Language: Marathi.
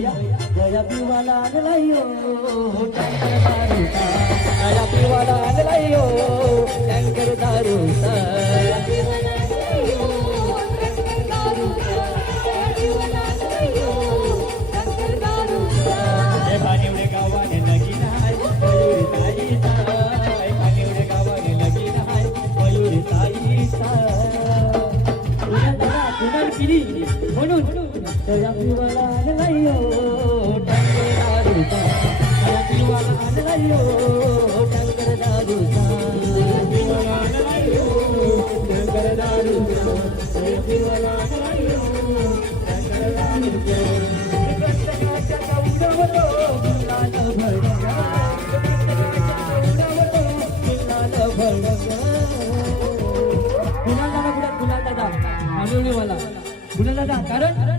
दया पिवाला आणलायो टँकर दारूचा दया पिवाला आणलायो टँकर दारूचा खानिवडे गावाने लगीन हाय मयुरी ताईचा खानिवडे गावाने लगीन हाय मयुरी ताईचा कुणाल पिली म्हणून दया पिवाला आणलायो टँकर दारूचा दया पिवाला आणलायो टँकर दारूचा दया पिवाला आणलायो टँकर दारूचा दया पिवाला आणलायो टँकर दारूचा गुलाल दादा कारण